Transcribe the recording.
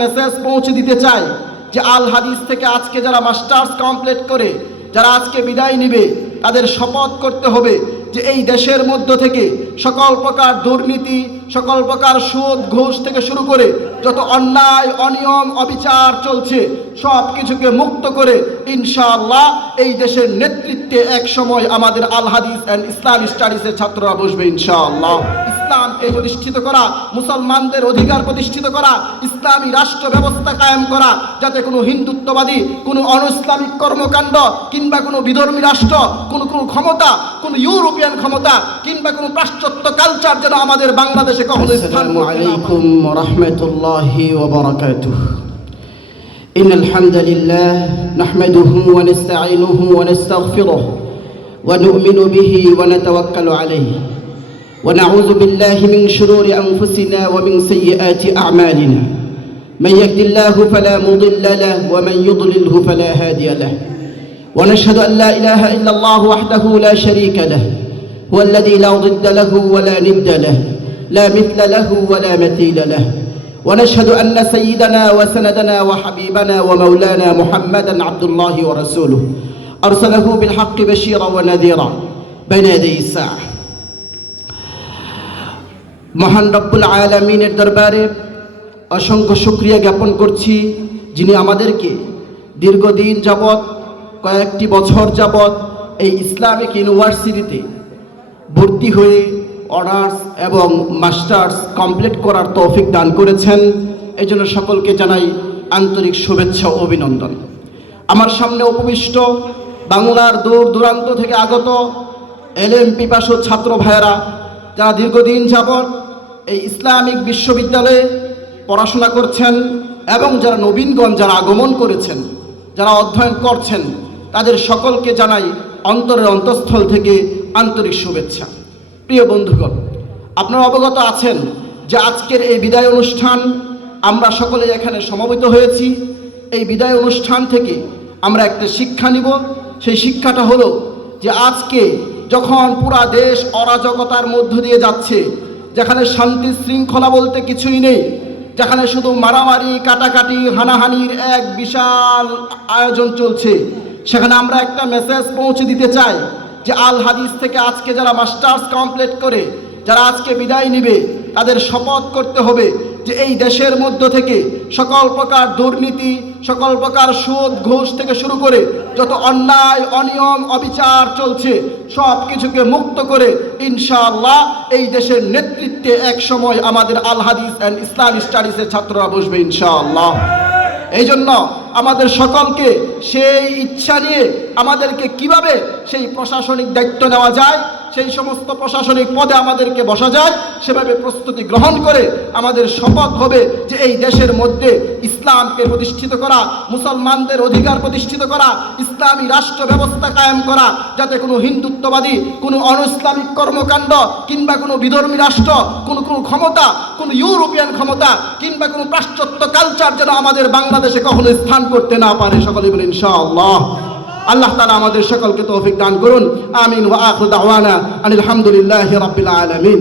Message পৌঁছে দিতে চাই যে আল হাদিস থেকে আজকে যারা মাস্টার্স কমপ্লিট করে, যারা আজকে বিদায় নিবে, তাদের শপথ করতে হবে। যে এই দেশের মধ্য থেকে সকল প্রকার দুর্নীতি, সকল প্রকার সুদ, ঘুষ থেকে শুরু করে যত অন্যায়, অনিয়ম, অবিচার চলছে, সব কিছুকে মুক্ত করে ইনশাআল্লাহ এই দেশের নেতৃত্বে এক সময় আমাদের আল হাদিস অ্যান্ড ইসলাম স্টাডিজের ছাত্ররা বসবে ইনশাআল্লাহ। ইসলামকে প্রতিষ্ঠিত করা, মুসলমানদের অধিকার প্রতিষ্ঠিত করা, ইসলামী রাষ্ট্র ব্যবস্থা কায়েম করা, যাতে কোনো হিন্দুত্ববাদী, কোনো অনইসলামিক কর্মকাণ্ড কিংবা কোনো বিধর্মী রাষ্ট্র, কোনো কোনো ক্ষমতা, কোনো ইউরোপিয়ান ক্ষমতা কিংবা কোনো পাশ্চাত্য কালচার যেন আমাদের বাংলাদেশে কখনো স্থান না পায় আলাইকুম ওয়া রাহমাতুল্লাহি ওয়া রহমতুল্লাহি إن الحمد لله نحمده ونستعينه ونستغفره ونؤمن به ونتوكل عليه ونعوذ بالله من شرور أنفسنا ومن سيئات أعمالنا من يهد الله فلا مضل له ومن يضلله فلا هادي له ونشهد أن لا إله إلا الله وحده لا شريك له هو الذي لا ضد له ولا ند له لا مثل له ولا مثيل له ونشهد أن سيدنا وسندنا وحبيبنا ومولانا محمدا عبد الله ورسوله أرسله بالحق بشيرا ونذيرا بين يدي الساعة মহান রব্বুল আয়ালামিনের দরবারে অসংখ্য শুক্রিয়া জ্ঞাপন করছি যিনি আমাদেরকে দীর্ঘদিন যাবৎ কয়েকটি বছর যাবৎ এই ইসলামিক ইউনিভার্সিটিতে ভর্তি হয়ে অনার্স এবং মাস্টার্স কমপ্লিট করার তৌফিক দান করেছেন। এই জন্য সকলকে জানাই আন্তরিক শুভেচ্ছা অভিনন্দন। আমার সামনে উপবিষ্ট বাংলার দূর দূরান্ত থেকে আগত এলএম পিপাসু ছাত্র ভাইয়েরা, যারা দীর্ঘদিন যাবৎ এই ইসলামিক বিশ্ববিদ্যালয়ে পড়াশোনা করছেন এবং যারা নবীনগণ যারা আগমন করেছেন, যারা অধ্যয়ন করছেন, তাদের সকলকে জানাই অন্তরের অন্তঃস্থল থেকে আন্তরিক শুভেচ্ছা। প্রিয় বন্ধুগণ, আপনারা অবগত আছেন যে আজকের এই বিদায় অনুষ্ঠান আমরা সকলে এখানে সমবেত হয়েছি। এই বিদায় অনুষ্ঠান থেকে আমরা একটা শিক্ষা নিব। সেই শিক্ষাটা হলো যে আজকে যখন পুরা দেশ অরাজকতার মধ্য দিয়ে যাচ্ছে, যেখানে শান্তি শৃঙ্খলা বলতে কিছুই নেই, যেখানে শুধু মারামারি, কাটাকাটি, হানাহানির এক বিশাল আয়োজন চলছে সেখানে আমরা একটা মেসেজ পৌঁছে দিতে চাই যে আল হাদিস থেকে আজকে যারা মাস্টার্স কমপ্লিট করে, যারা আজকে বিদায় নিবে, তাদের শপথ করতে হবে যে এই দেশের মধ্য থেকে সকল প্রকার দুর্নীতি, সকল প্রকার সুদ, ঘুষ থেকে শুরু করে যত অন্যায়, অনিয়ম, অবিচার চলছে, সব কিছুকে মুক্ত করে ইনশাআল্লাহ এই দেশের নেতৃত্বে এক সময় আমাদের আল হাদিস অ্যান্ড ইসলাম স্টাডিজের ছাত্ররা বসবে ইনশাআল্লাহ। এই জন্য আমাদের সকলকে সেই ইচ্ছা নিয়ে আমাদেরকে কীভাবে সেই প্রশাসনিক দায়িত্ব নেওয়া যায়? সেই সমস্ত প্রশাসনিক পদে আমাদেরকে বসা যায়। সেভাবে প্রস্তুতি গ্রহণ করে আমাদের শপথ হবে যে এই দেশের মধ্যে ইসলামকে প্রতিষ্ঠিত করা, মুসলমানদের অধিকার প্রতিষ্ঠিত করা, ইসলামী রাষ্ট্র ব্যবস্থা কায়েম করা, যাতে কোনো হিন্দুত্ববাদী, কোনো অনইসলামিক কর্মকাণ্ড কিংবা কোনো বিধর্মী রাষ্ট্র, কোনো কোনো ক্ষমতা, কোনো ইউরোপিয়ান ক্ষমতা কিংবা কোনো পাশ্চাত্য কালচার যেন আমাদের বাংলাদেশে কখনো স্থান করতে না পারে। সকলে বলে ইনশাআল্লাহ। আল্লাহ তালা আমাদের সকলকে তৌফিক দান করুন। আমিন ওয়া আখির দাওয়ানা আলহামদুলিল্লাহ হামদুলিল্লাহি রাব্বিল আলামিন।